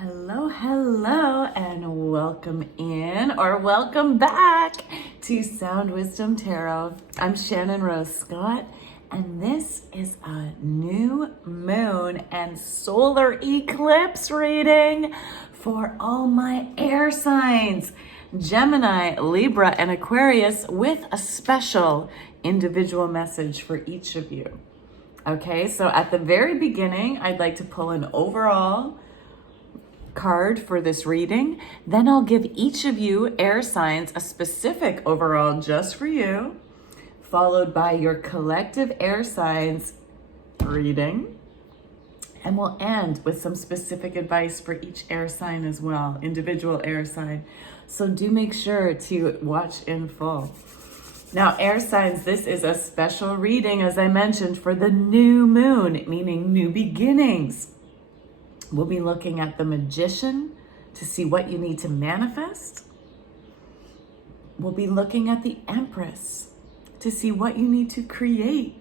Hello, hello, and welcome in or welcome back to Sound Wisdom Tarot. I'm Shannon Rose Scott, and this is a new moon and solar eclipse reading for all my air signs, Gemini, Libra, and Aquarius, with a special individual message for each of you. Okay, so at the very beginning, I'd like to pull an overall card for this reading. Then I'll give each of you air signs a specific overall just for you, followed by your collective air signs reading. And we'll end with some specific advice for each air sign as well, individual air sign. So do make sure to watch in full. Now, air signs, this is a special reading, as I mentioned, for the new moon, meaning new beginnings. We'll be looking at the Magician to see what you need to manifest. We'll be looking at the Empress to see what you need to create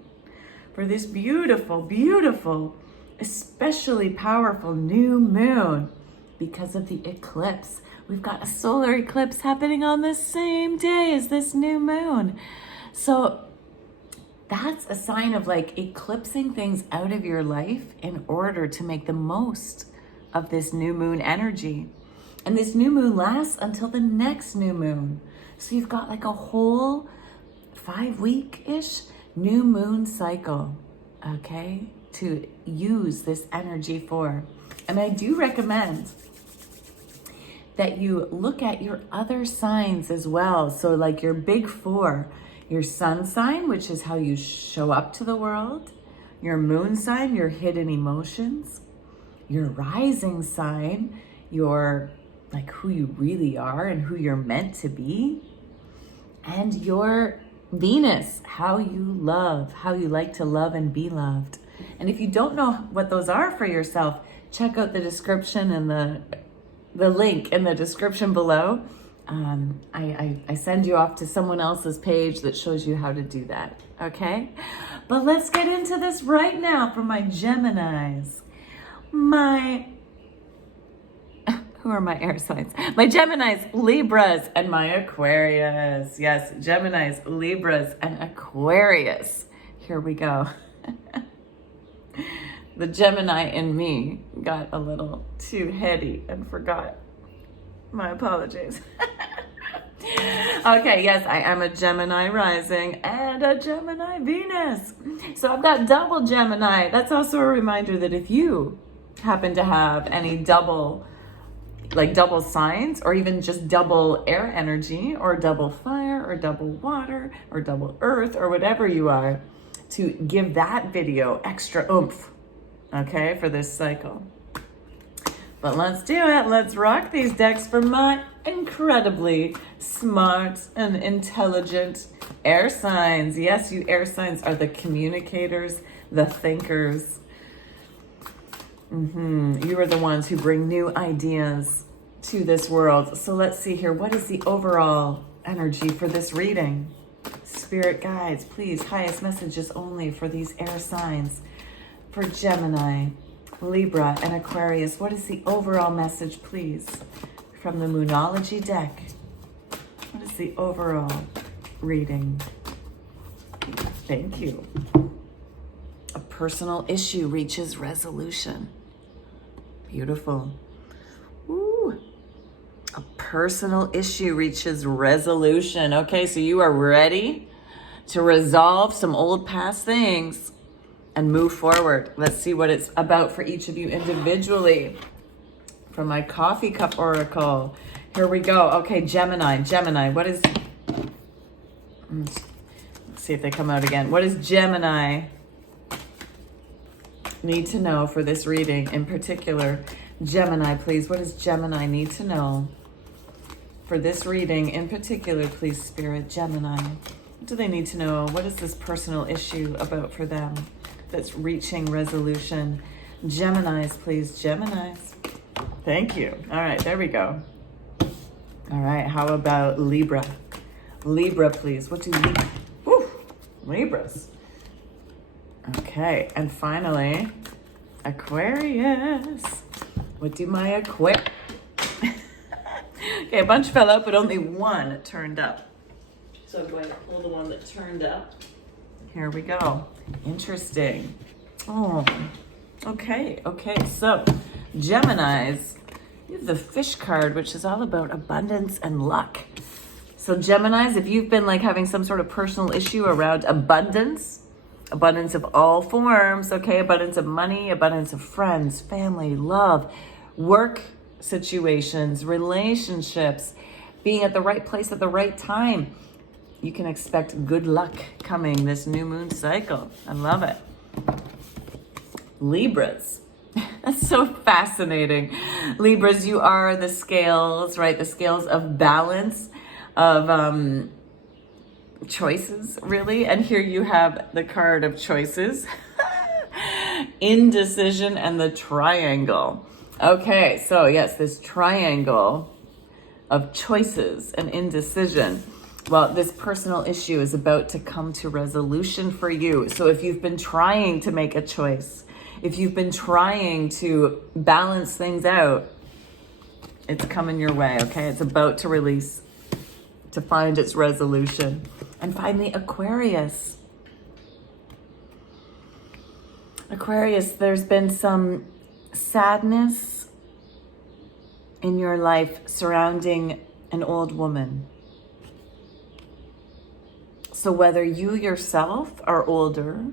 for this beautiful, beautiful, especially powerful new moon because of the eclipse. We've got a solar eclipse happening on the same day as this new moon. So that's a sign of like eclipsing things out of your life in order to make the most of this new moon energy. And this new moon lasts until the next new moon. So you've got like a whole 5-week-ish new moon cycle, okay, to use this energy for. And I do recommend that you look at your other signs as well. So like your big four, your sun sign, which is how you show up to the world, your moon sign, your hidden emotions, your rising sign, your like who you really are and who you're meant to be, and your Venus, how you love, how you like to love and be loved. And if you don't know what those are for yourself, check out the description and the link in the description below. I send you off to someone else's page that shows you how to do that, okay? But let's get into this right now for my Geminis. Who are my air signs? My Geminis, Libras, and my Aquarius. Yes, Geminis, Libras, and Aquarius. Here we go. The Gemini in me got a little too heady and forgot. My apologies. Okay, yes, I am a Gemini rising and a Gemini Venus. So I've got double Gemini. That's also a reminder that if you happen to have any double signs, or even just double air energy, or double fire, or double water, or double earth, or whatever you are, to give that video extra oomph, okay, for this cycle. But let's do it. Let's rock these decks for my incredibly smart and intelligent air signs. Yes, you air signs are the communicators, the thinkers. You are the ones who bring new ideas to this world. So let's see here. What is the overall energy for this reading? Spirit guides, please, highest messages only for these air signs. For Gemini, Libra, and Aquarius, what is the overall message, please, from the Moonology deck? What is the overall reading? Thank you. A personal issue reaches resolution. Beautiful. Ooh. A personal issue reaches resolution. Okay, so you are ready to resolve some old past things and move forward. Let's see what it's about for each of you individually. From my coffee cup oracle. Here we go. Okay, Gemini, what is... Let's see if they come out again. What does Gemini need to know for this reading in particular? Gemini, please. What does Gemini need to know for this reading in particular, please, Spirit? Gemini. What do they need to know? What is this personal issue about for them that's reaching resolution? Geminis, please. Geminis. Thank you. All right, there we go. All right, how about Libra? Libra, please. What do Libras. Okay, and finally, Aquarius. What do my Okay, a bunch fell out, but only one turned up. So I'm going to pull the one that turned up. Here we go. Interesting. Oh, okay. So, Geminis, you have the Fish card, which is all about abundance and luck. So Geminis, if you've been like having some sort of personal issue around abundance of all forms, okay? Abundance of money, abundance of friends, family, love, work situations, relationships, being at the right place at the right time. You can expect good luck coming this new moon cycle. I love it. Libras. That's so fascinating. Libras, you are the scales, right? The scales of balance, of choices, really. And here you have the card of choices. Indecision and the triangle. Okay, so yes, this triangle of choices and indecision. Well, this personal issue is about to come to resolution for you. So if you've been trying to make a choice, if you've been trying to balance things out, it's coming your way, okay? It's about to release, to find its resolution. And finally, Aquarius. Aquarius, there's been some sadness in your life surrounding an old woman. So whether you yourself are older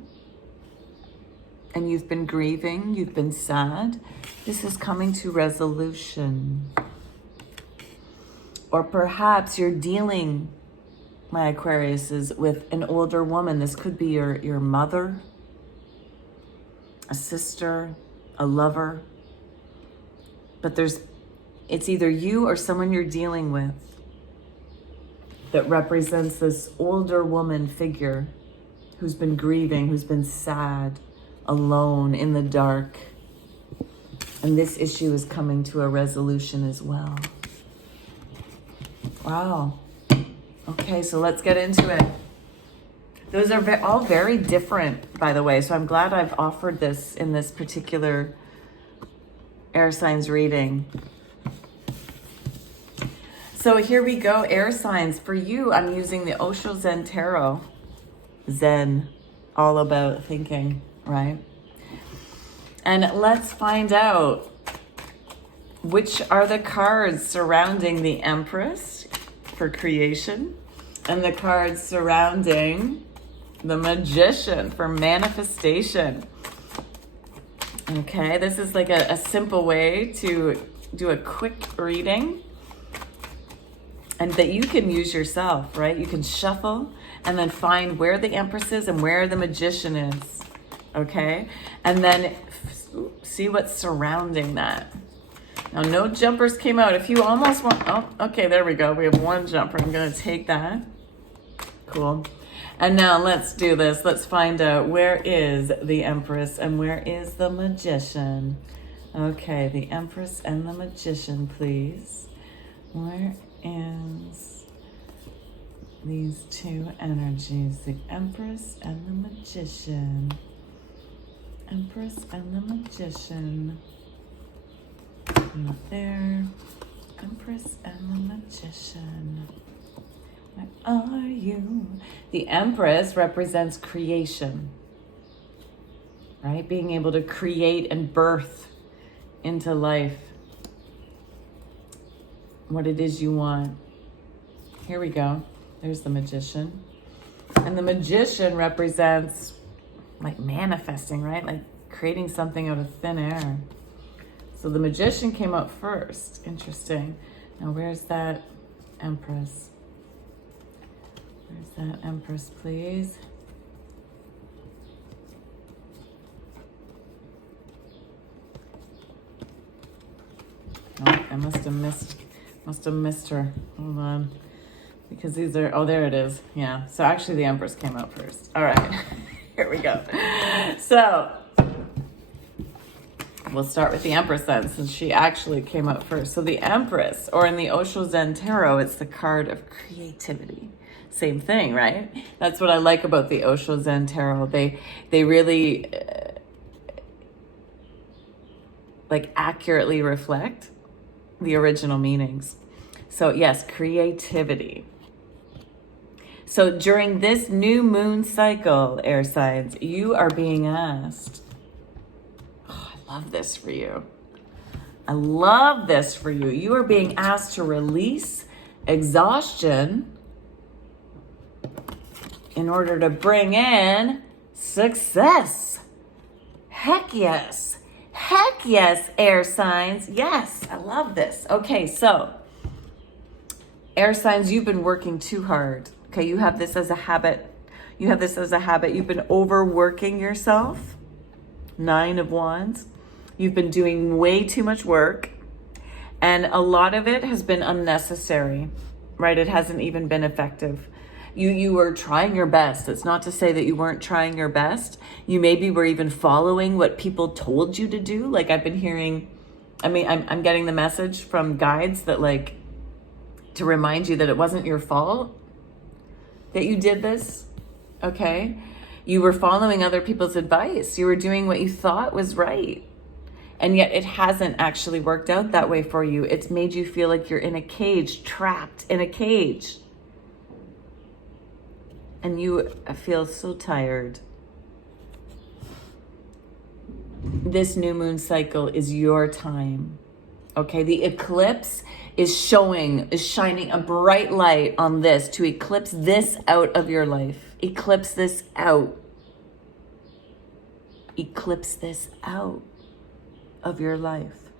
and you've been grieving, you've been sad, this is coming to resolution. Or perhaps you're dealing, my Aquariuses, with an older woman. This could be your mother, a sister, a lover. But it's either you or someone you're dealing with that represents this older woman figure who's been grieving, who's been sad, alone, in the dark. And this issue is coming to a resolution as well. Wow. Okay, so let's get into it. Those are all very different, by the way. So I'm glad I've offered this in this particular air signs reading. So here we go, air signs. For you, I'm using the Osho Zen Tarot. Zen, all about thinking, right? And let's find out which are the cards surrounding the Empress for creation and the cards surrounding the Magician for manifestation. Okay, this is like a simple way to do a quick reading and that you can use yourself, right? You can shuffle and then find where the Empress is and where the Magician is, okay? And then see what's surrounding that. Now, no jumpers came out. If you almost want, oh, okay, there we go. We have one jumper. I'm gonna take that. Cool. And now let's do this. Let's find out where is the Empress and where is the Magician. Okay, the Empress and the Magician, please. Where is these two energies? The Empress and the Magician. Empress and the Magician. Not there. Empress and the Magician. Where are you? The Empress represents creation, right? Being able to create and birth into life what it is you want. Here we go. There's the Magician. And the Magician represents like manifesting, right? Like creating something out of thin air. So the Magician came up first. Interesting. Now where's that Empress? Where's that Empress, please? Oh, I must have missed her. Hold on. Because these are, oh, there it is. Yeah. So actually the Empress came out first. All right. Here we go. So we'll start with the Empress then, since she actually came up first. So the Empress, or in the Osho Zen Tarot, it's the card of creativity. Same thing, right? That's what I like about the Osho Zen Tarot. They really like accurately reflect the original meanings. So yes, creativity. So during this new moon cycle, air signs, you are being asked, oh, I love this for you. I love this for you. You are being asked to release exhaustion in order to bring in success. Heck yes. Heck yes, air signs. Yes, I love this. Okay, so air signs, you've been working too hard. Okay, you have this as a habit. You've been overworking yourself. 9 of Wands. You've been doing way too much work. And a lot of it has been unnecessary, right? It hasn't even been effective. You were trying your best. It's not to say that you weren't trying your best. You maybe were even following what people told you to do. Like I've been hearing, I'm getting the message from guides that like, to remind you that it wasn't your fault that you did this, okay? You were following other people's advice. You were doing what you thought was right. And yet it hasn't actually worked out that way for you. It's made you feel like you're in a cage, trapped in a cage. And you feel so tired. This new moon cycle is your time. Okay, the eclipse is shining a bright light on this to eclipse this out of your life. Eclipse this out. Eclipse this out of your life.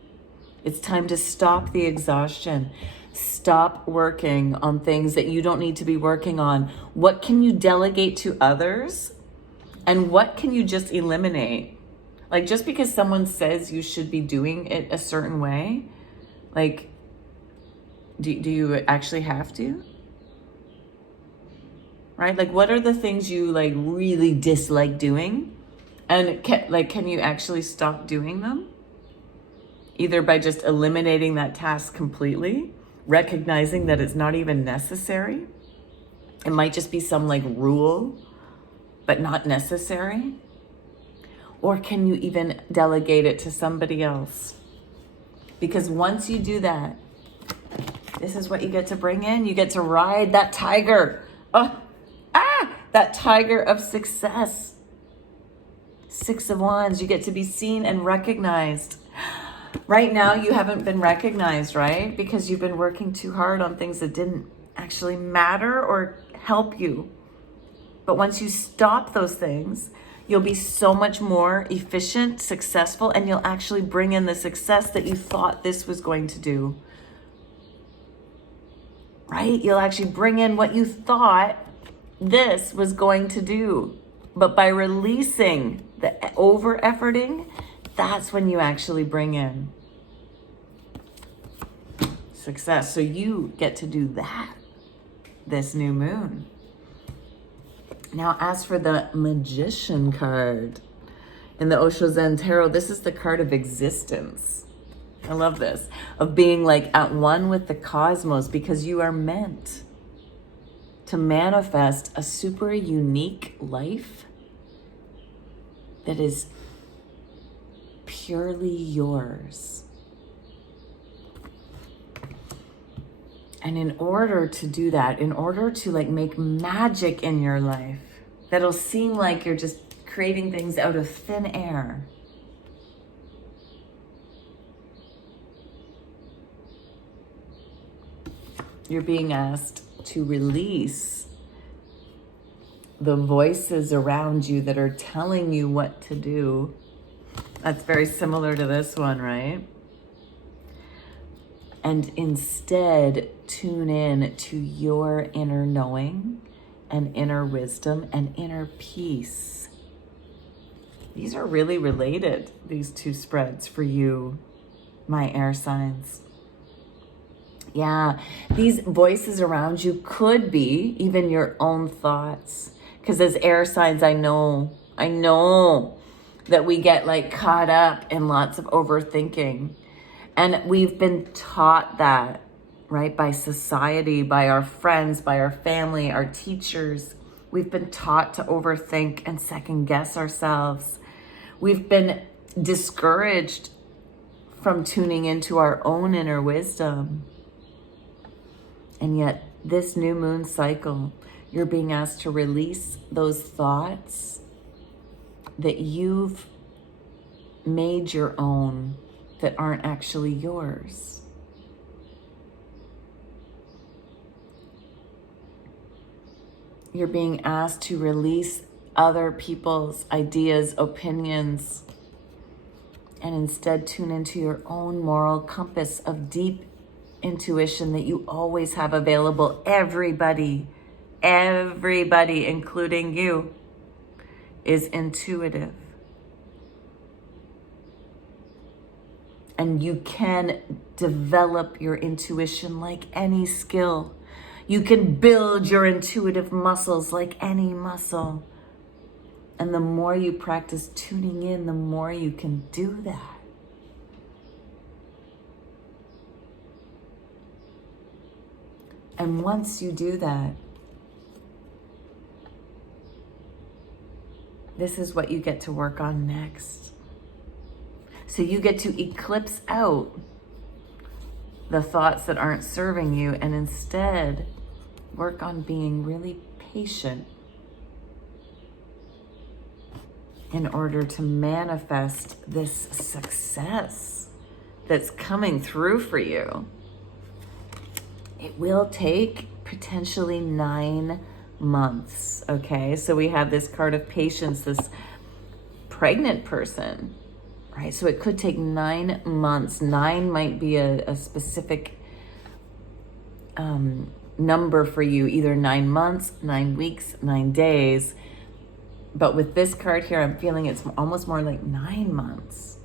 It's time to stop the exhaustion. Stop working on things that you don't need to be working on. What can you delegate to others? And what can you just eliminate? Like just because someone says you should be doing it a certain way, like, do you actually have to? Right? Like what are the things you like really dislike doing? And can you actually stop doing them? Either by just eliminating that task completely, recognizing that it's not even necessary. It might just be some like rule, but not necessary. Or can you even delegate it to somebody else? Because once you do that, this is what you get to bring in. You get to ride that tiger. That tiger of success. 6 of Wands, you get to be seen and recognized. Right now, you haven't been recognized, right? Because you've been working too hard on things that didn't actually matter or help you. But once you stop those things, you'll be so much more efficient, successful, and you'll actually bring in the success that you thought this was going to do. Right? You'll actually bring in what you thought this was going to do. But by releasing the over-efforting, that's when you actually bring in success. So you get to do that this new moon. Now, as for the Magician card in the Osho Zen Tarot, this is the card of existence. I love this, of being like at one with the cosmos, because you are meant to manifest a super unique life that is purely yours. And in order to do that, in order to like make magic in your life, that'll seem like you're just creating things out of thin air, you're being asked to release the voices around you that are telling you what to do. That's very similar to this one, right? And instead tune in to your inner knowing and inner wisdom and inner peace. These are really related, these two spreads for you, my air signs. Yeah, these voices around you could be even your own thoughts. Because as air signs, I know that we get like caught up in lots of overthinking. And we've been taught that, right? By society, by our friends, by our family, our teachers. We've been taught to overthink and second guess ourselves. We've been discouraged from tuning into our own inner wisdom. And yet, this new moon cycle, you're being asked to release those thoughts that you've made your own that aren't actually yours. You're being asked to release other people's ideas, opinions, and instead tune into your own moral compass of deep intuition that you always have available. Everybody, including you, is intuitive. And you can develop your intuition like any skill. You can build your intuitive muscles like any muscle. And the more you practice tuning in, the more you can do that. And once you do that, this is what you get to work on next. So you get to eclipse out the thoughts that aren't serving you and instead work on being really patient in order to manifest this success that's coming through for you. It will take potentially 9 months, okay? So we have this card of patience, this pregnant person, right? So it could take 9 months. 9 might be a specific number for you, either 9 months, 9 weeks, 9 days. But with this card here, I'm feeling it's almost more like 9 months.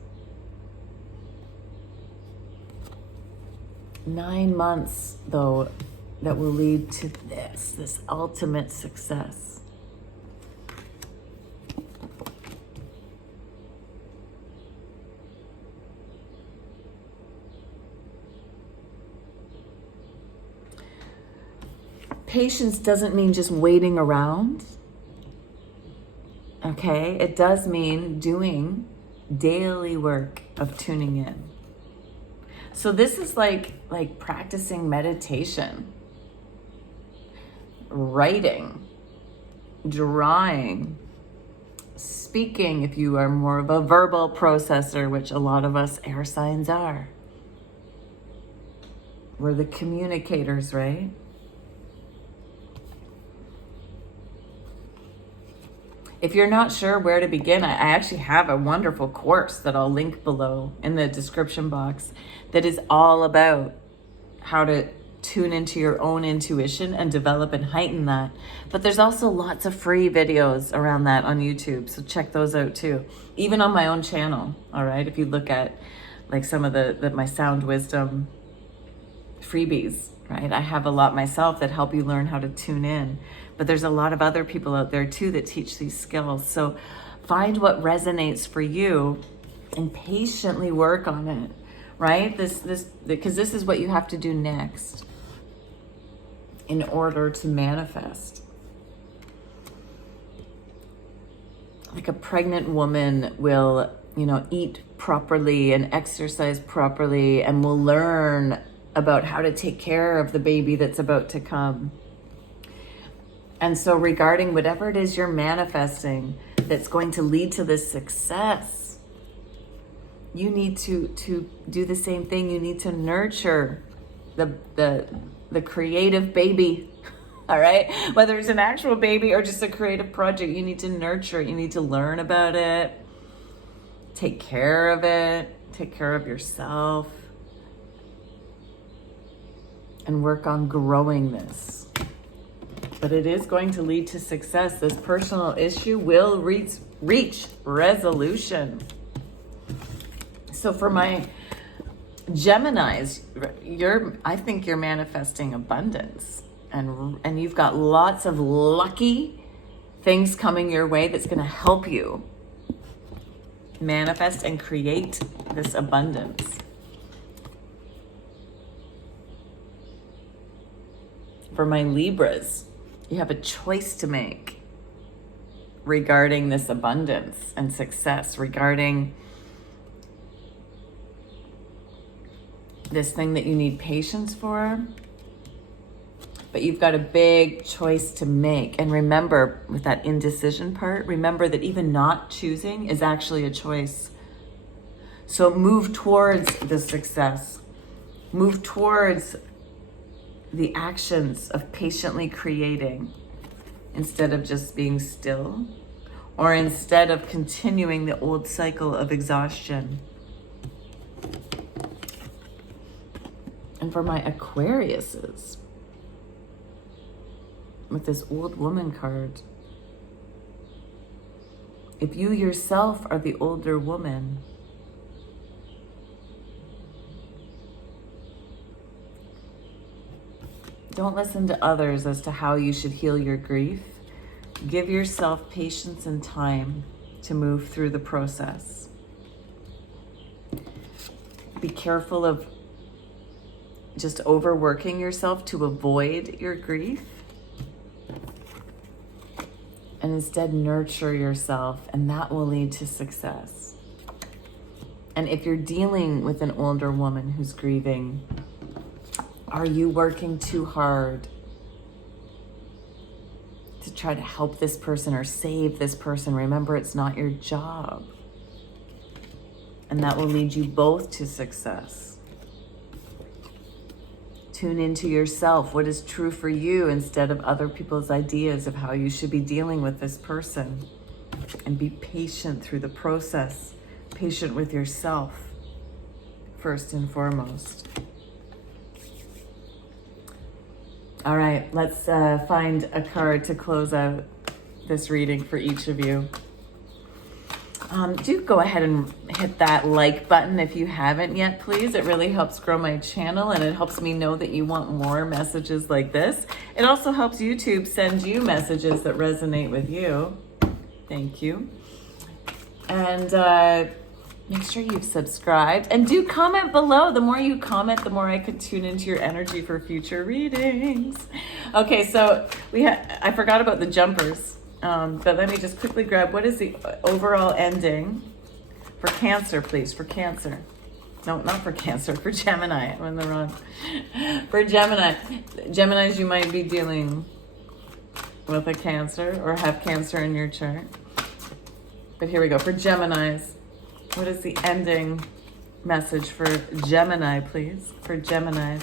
9 months, though, that will lead to this ultimate success. Patience doesn't mean just waiting around. Okay, it does mean doing daily work of tuning in. So this is like practicing meditation, writing, drawing, speaking if you are more of a verbal processor, which a lot of us air signs are. We're the communicators, right? If you're not sure where to begin, I actually have a wonderful course that I'll link below in the description box that is all about how to tune into your own intuition and develop and heighten that. But there's also lots of free videos around that on YouTube, so check those out too. Even on my own channel, all right? If you look at like some of my sound wisdom freebies, right? I have a lot myself that help you learn how to tune in. But there's a lot of other people out there too that teach these skills. So find what resonates for you and patiently work on it, right? Because this is what you have to do next in order to manifest. Like a pregnant woman will, eat properly and exercise properly and will learn about how to take care of the baby that's about to come. And so regarding whatever it is you're manifesting that's going to lead to this success, you need to do the same thing. You need to nurture the creative baby, all right? Whether it's an actual baby or just a creative project, you need to nurture it. You need to learn about it, take care of it, take care of yourself, and work on growing this. But it is going to lead to success. This personal issue will reach resolution. So for my Geminis, I think you're manifesting abundance, and you've got lots of lucky things coming your way that's going to help you manifest and create this abundance. For my Libras, you have a choice to make regarding this abundance and success, regarding this thing that you need patience for, but you've got a big choice to make. And remember, with that indecision part, remember that even not choosing is actually a choice. So move towards the success. Move towards the actions of patiently creating instead of just being still, or instead of continuing the old cycle of exhaustion. And for my Aquariuses, with this old woman card, if you yourself are the older woman, don't listen to others as to how you should heal your grief. Give yourself patience and time to move through the process. Be careful of just overworking yourself to avoid your grief. And instead nurture yourself, and that will lead to success. And if you're dealing with an older woman who's grieving, are you working too hard to try to help this person or save this person? Remember, it's not your job. And that will lead you both to success. Tune into yourself, what is true for you, instead of other people's ideas of how you should be dealing with this person. And be patient through the process. Patient with yourself, first and foremost. All right, let's find a card to close out this reading for each of you. Do go ahead and hit that like button if you haven't yet, please. It really helps grow my channel, and it helps me know that you want more messages like this. It also helps YouTube send you messages that resonate with you. Thank you. And make sure you've subscribed, and do comment below. The more you comment, the more I can tune into your energy for future readings. Okay, so I forgot about the jumpers. But let me just quickly grab, what is the overall ending for Cancer, please? For Cancer. No, not for Cancer, for Gemini. I'm in the wrong. For Gemini. Geminis, you might be dealing with a Cancer or have Cancer in your chart. But here we go. For Geminis, what is the ending message for Gemini, please? For Geminis.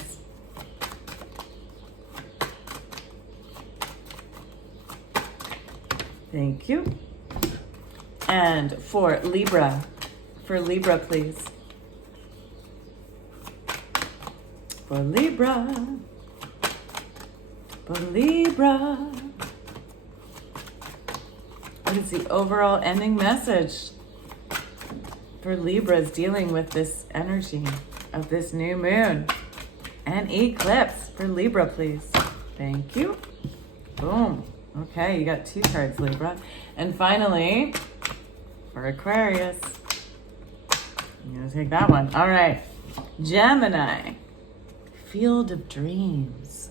Thank you. And for Libra, please. For Libra. What is the overall ending message for Libras dealing with this energy of this new moon and eclipse? For Libra, please. Thank you. Boom. Okay, you got 2 cards, Libra. And finally, for Aquarius, I'm gonna take that one. All right, Gemini, Field of Dreams.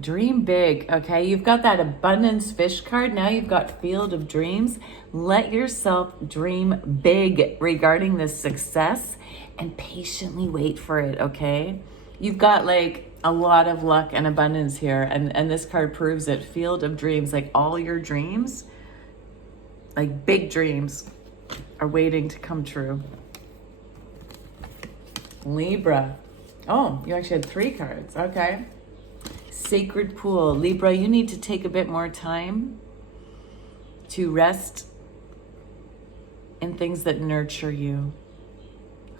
Dream big, okay? You've got that Abundance Fish card. Now you've got Field of Dreams. Let yourself dream big regarding this success and patiently wait for it, okay? You've got like a lot of luck and abundance here, and this card proves it. Field of Dreams, like all your dreams, like big dreams, are waiting to come true. Libra. Oh, you actually had 3 cards. Okay. Sacred Pool. Libra, you need to take a bit more time to rest in things that nurture you.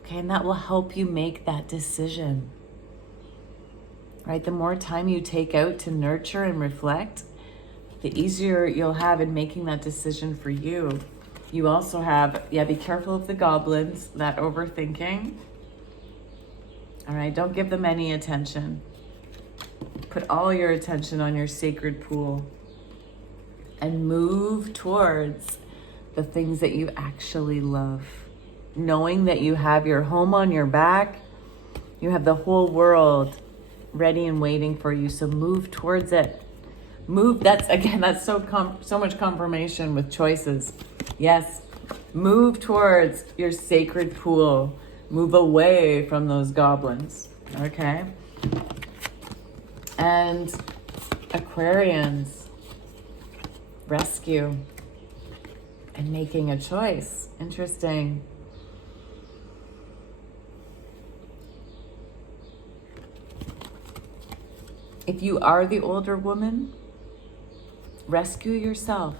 Okay, and that will help you make that decision. Right? The more time you take out to nurture and reflect, the easier you'll have in making that decision for you. You also have, be careful of the goblins, that overthinking. All right, don't give them any attention. Put all your attention on your sacred pool and move towards the things that you actually love. Knowing that you have your home on your back, you have the whole world ready and waiting for you. So move towards it. Move. That's so much confirmation with choices. Yes, Move towards your sacred pool. Move away from those goblins, okay? And Aquarians, rescue and making a choice. Interesting. If you are the older woman, rescue yourself.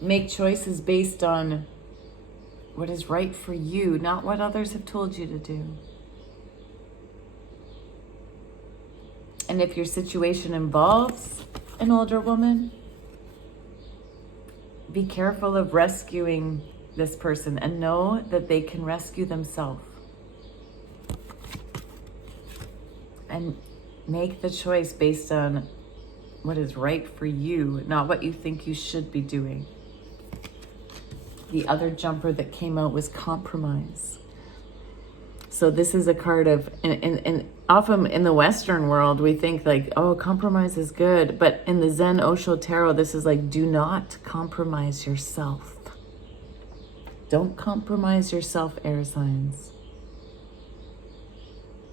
Make choices based on what is right for you, not what others have told you to do. And if your situation involves an older woman, be careful of rescuing this person and know that they can rescue themselves. And make the choice based on what is right for you, not what you think you should be doing. The other jumper that came out was compromise. So this is a card of, and often in the Western world, we think like, oh, compromise is good. But in the Zen Osho Tarot, this is like, do not compromise yourself. Don't compromise yourself, air signs.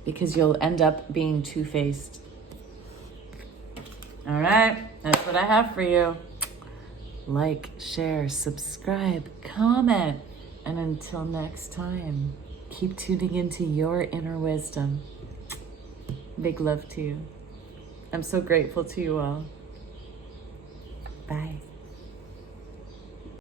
Because you'll end up being two-faced. All right, that's what I have for you. Like, share, subscribe, comment. And until next time, keep tuning into your inner wisdom. Big love to you. I'm so grateful to you all. Bye.